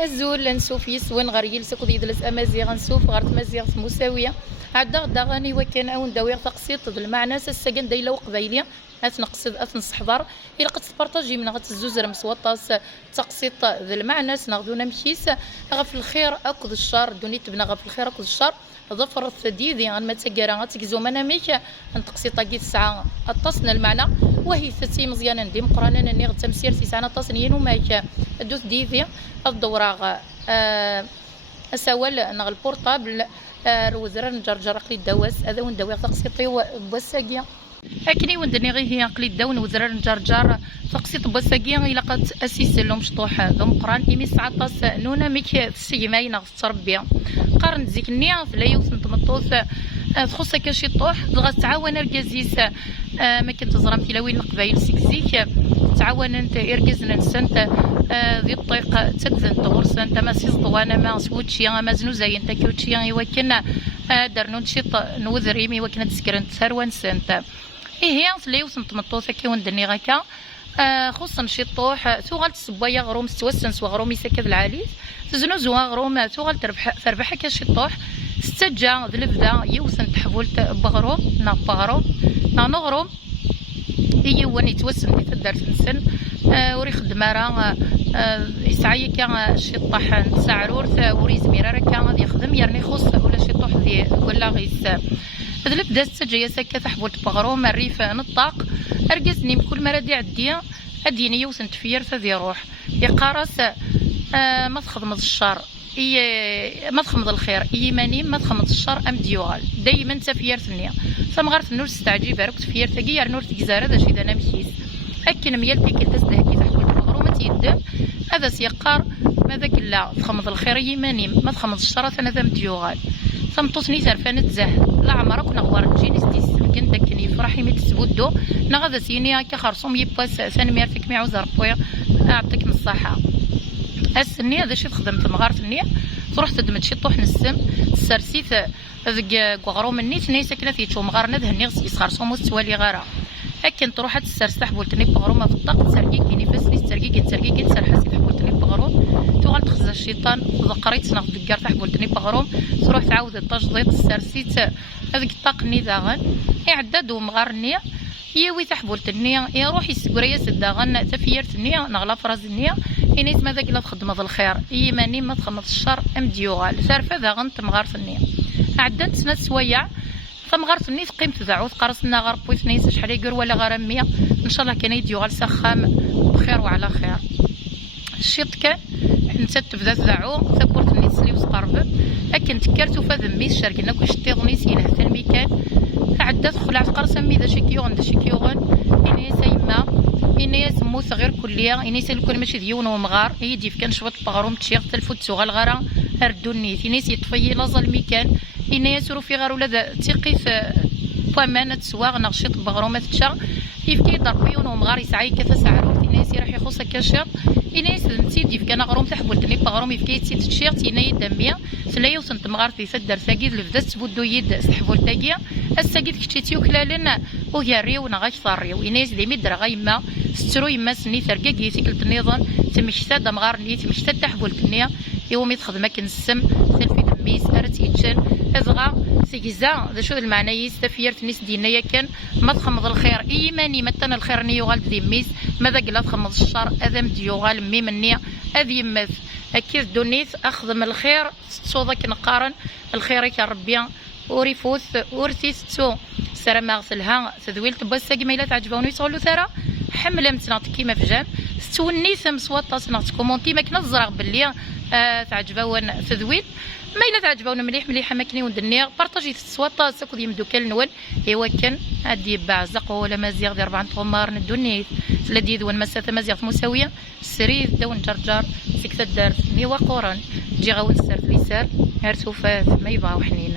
الزول لنسوف يسون غير يلسق يدلس أمازيغ نسوف غير تمازيغ مساوية عدا غدا غاني وكان أو نداوي تقسيط المعنى السكن دايلا وقبايلية أتنقصد أتنصحضر إلا قد تبارطاجي من غتزوز رمسوطاس تقسيط ذا المعنى ناخذونا مشيس غف الخير أكد الشر دوني تبنى غف الخير أكد الشر ظفر الثديدي غنما تقرا غتكزو مناميك نتقسيطا كي تسعة التصن المعنى وهي ثتي مزيانا نديم قرانا نني غتمسير تسعة تصنيين وماك دوث ديفي الدوراغ اساول نغ البورطابل الوزرار نجرجر قلي الدواس هذا ونداوي تقسيطي بوساكيا اكني وندني غير هي قلي الداون وزرار نجرجر تقسيط بوساكيا الا قد اسيس لهم شطوح ذم قران ايمي 19 نونا ميك السيماي نغ تربيه قارن زيكني لا يوثن تمطوث تخصك شي طوح تبغى تعاون اركازيس ما كنت زرام تلاوين القبايل سكزيك تعاون انت اركزنا نسنت ذي الطريق تدزن تغرس انت ما سيز طوانا ما سوتشي ما زنو زي انت كوتشي يوكلنا درنو نشيط نوذريمي وكنا تسكرن تسروان سنت هي لا يوثن تمطوث كي وندني غاكا خصنا شي طوح ثوغال تسبايا غروم ستوسن سوا غروم يسكب العاليس تزنو زوا غروم ثوغال تربح كاش طوح ستجا ذلبدا يوثن تحولت بغروم نا بغروم نا نغروم هي واني توسن في الدار تنسن وري خدمه راه يسعى كان شي طاح نسعرور وري زميره راه كان غادي يخدم يرني خص ولا شي طوح دي ولا غيس ذلبدا ستجا سكه تحولت بغروم الريف نطاق ارقصني بكل مرة عدي اديني يوثن تفير فذي روح يقارس ما تخدمض الشر ما تخمض الخير ايماني ما تخمض الشر ام ديوال دايما تفير ثنيا ثم غير النور تستعجب راك تفير ثقي نور تكزار هذا شي انا مشيت اكن ميال بيك تستهكي تحكي المغرومه يدم هذا سيقار ماذاك لا تخمض الخير ايماني ما تخمض الشر ثنا ذم ديوال ثم توصني سرفانه تزاه لا عمرك نغوار تجيني ستيس كنت كني فرحي مي تسبودو نغذا سيني هكا خرصوم يباس ثاني ميرتك مي عوز ربويا اعطيك من الصحه السنيه هذا شي خدمت مغار النيه تروح تدمت شي طوح نسم السرسيت ذك غرو مني تني ساكنه في تو مغارنا ذهني غسيس خرصوم وستوالي غارة لكن تروح تسرس تحبولتني بغرومه في الطاق تسرقي كيني فاسني تسرقي تسرحسي تحبولتني بغروم تو غتخزى الشيطان ذقريت ناخذ دكار تحبولتني بغروم تروح تعاود التجديد السرسيت هذيك الطاق نيذاغن يعدد ومغارني يوي تحبولت النية يروح يسكريا سداغن تفيرت النية نغلا فراز النية إنيت ماذا قلا تخدم الخير إيماني ما تخمض الشر أم ديوغال ثارفة ذا غن تمغارت النية عدت سنة سويع تمغارت النية قيمت ذاعوث قرصنا غرب ويثنيس شحال يقول ولا غرمية إن شاء الله كان يديوغال سخام بخير وعلى خير الشيط كان نتا تبدا ذاعو ثبورت النية سلي وسقرب لكن تكرتو فذميس شاركنا كوش تيغنيس ينهث الميكان عدات خلعت قرصا ميدا شكيوغن دا شكيوغن إني سيما إني سموث غير كلية إني سالكون ماشي ديون ومغار هي ديف كان شوط بغروم تشيغ تلفوت سوغا الغرا أردوني إني سيطفي لازال ميكان إني يسرو في غار ولا تيقي في بوامانة تسواغ نغشيط بغرومة تشا يفكي ضربيون ومغار يسعي كذا سعرو إني سي راح يخص كاشيط إني سنتي ديف كان غروم تحولتني بغروم يفكي تسيت تشيغ إني دمية سلايا وسنت مغار في سدر ساكيد لفدا تبودو يد سحبول تاكيا الساكيد كشتيو كلالنا وياريو نغاش صاريو إنيس دي مدر غايما سترو يما سني ثرقاكي سيكلت النظام تمشتاد مغار ني تمشتاد تحبول النية يوم يتخدم كنسم سلفي دميس ارت يتشن ازغا سيكزا ذا شو المعنى يستفيرت نيس دينيا كان ما تخمض الخير ايماني متن الخير نيو غال ديميس ماذا قلا تخمض الشر اذم ديو غال مي مني اذي يمث اكيد دونيس اخدم الخير تصوضك نقارن الخير يا ربي وريفوث ورثيس تو سرا ما غسلها تذويل تبص ما الا تعجبوني تقولوا ثرا حمله متناط كيما في جام ستوني ثم صوات صنعت كومونتي ما كنا الزرع باللي تعجبون تذويل ما الا تعجبونا مليح ماكني وندني بارطاجي في الصوات ساكو ديال مدوكال نول ايوا كان هادي بعزق ولا مازيغ ديال 4 طمار ندوني الذي دون مسافه مازيغ مساويه سريد دون جرجر سكت الدار ميوا قران تجي غاول السرد ليسار هرتو فات ما يبغاو حنين